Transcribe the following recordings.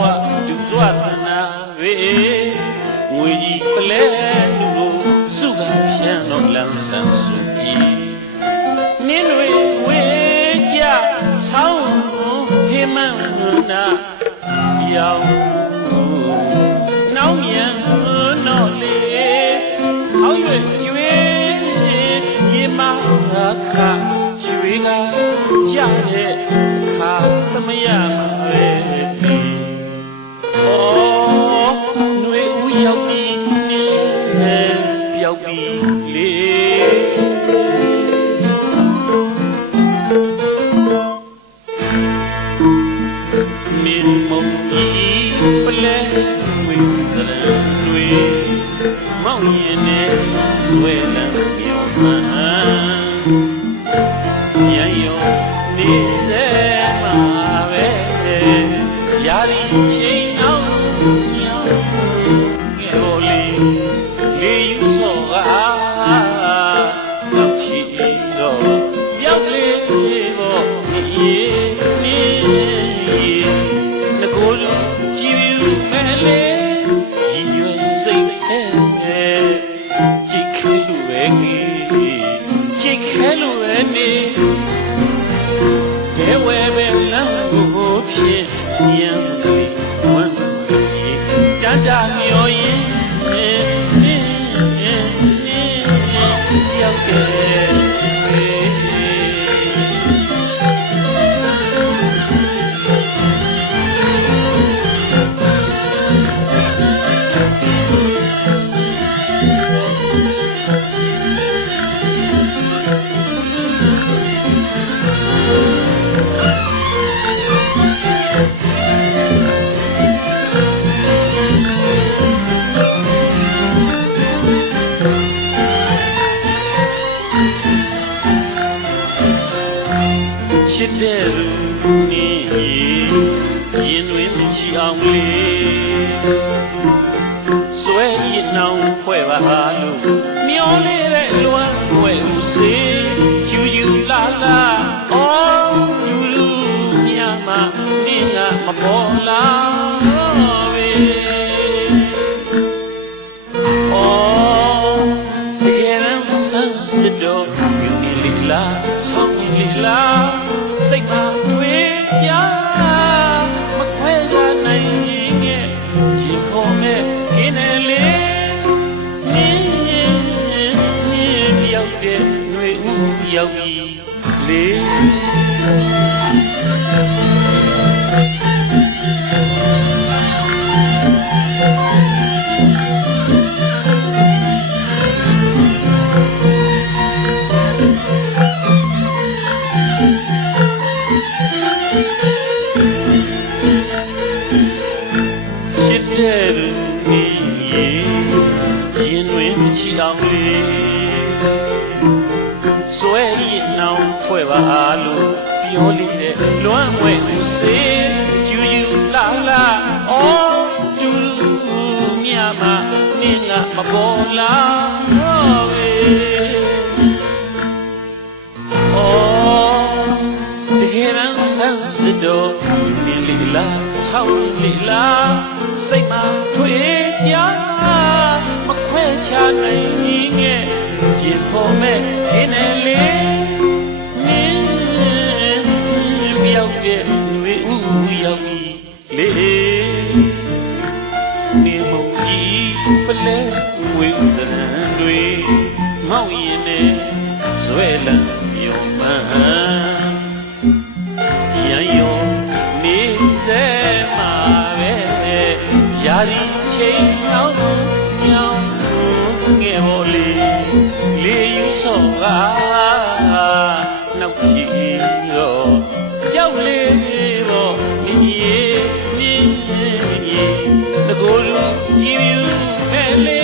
ဘဝဒုစွာသနာတွေငွေကြီးပလဲလူကိုစုကဖြန်းတော့လမ်းဆန်းစုပြီးနင်းတွေဝေးကြဆောင်းဟိမန္နာရောက်နောက်မြန်တော့လေအောက်ရွယ်ကျွေးရေမခါရွှေကကြတဲ့ခါသမယမှာပဲနွေဦးရောက်ပြီးပြောက်ပြီးလေမင်းမုံကြီးပလဲဝေသရံတွေမောင်ရင်နဲ့ဆွဲလန်းပြောင်းမှရန်ရောနေစေမှာပဲရာဒီချိန်အောင်ညောင်းငယ်တော်လေးလေယူစောကတော့ချီတော့ပြောက်လေးပေါ့ရေနေငကိုလူကြည်ယူမဲ့လေရည်ရွယ်စိတ်ထဲကြိတ်ခဲလို့ပဲနေကြိတ်ခဲလို့ပဲနေဘယ်ဝဲပဲလမ်းကိုဖြစ်ညံပြီးဝမ်းကြီးတန်တာမျောရင်ရောက်တယ်ချစ်တဲ့လူနေရင်တွင်ချီအောင်လေးဆွဲရနှောင်းဖွဲ့ပါလို့မျောလေးတဲ့လွမ်းွယ်ဦးစေကျူယူလာလာအော်ကျူလူမြမနင်းကမပေါ်လာပဲအော်တကယ်တော့ဆန်းစစ်တော့ယူနေလေလားဆောင်းနေလားစိတ်မှာတွေ့ရမခွဲကြနိုင်ရဲ့ရင်ပေါ်မဲ့ခင်းနေလေနင်းပြောက်တဲ့ຫນွေဥရောက်ပြီလေရင်တွင်ချီအောင်လေးဆွဲရနှောင်းဖွဲ့ပါလို့ပြောလေးတဲ့လွမ်းဝဲဦးစေကျူယူလာလာအော်ကျူမြမနင်းကမပေါ်လာတော့ပဲအော်တကယ်တော့ဆန်းစစ်တော့နေလေလားဆောင်းလေလားစိတ်မှာထွေးပြမခွဲခြားနိုင်ရဲ့ရင်ပေါ်မဲ့ခင်းနေလေနင်းပြောက်တဲ့ຫນွေဥရောက်ပြီလေနေမုံကြီးပလဲဝေသရံတွေမောင်ရင်နဲ့ဆွဲလန်းမြော်မှန်းရန်ရောနေစေမှာပဲရာဒီချိန်အောင်ညောင်းငယ်ပေါ်လေးလေယူစောကနောက်ချီတော့ပြောက်လေးပေါ်နေနေငကိုလူကြည်ယူမဲ့လေ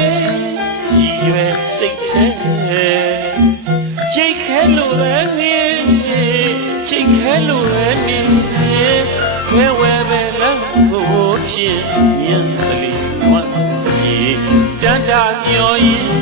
ရည်ရွယ်စိတ်ထဲကြိတ်ခဲလို့ပဲနေကြိတ်ခဲလို့ပဲနေဘယ်ဝဲပဲလမ်းကိုဖြစ်ညံကလေးဝမ်းကြီးတန်တာမျောရင်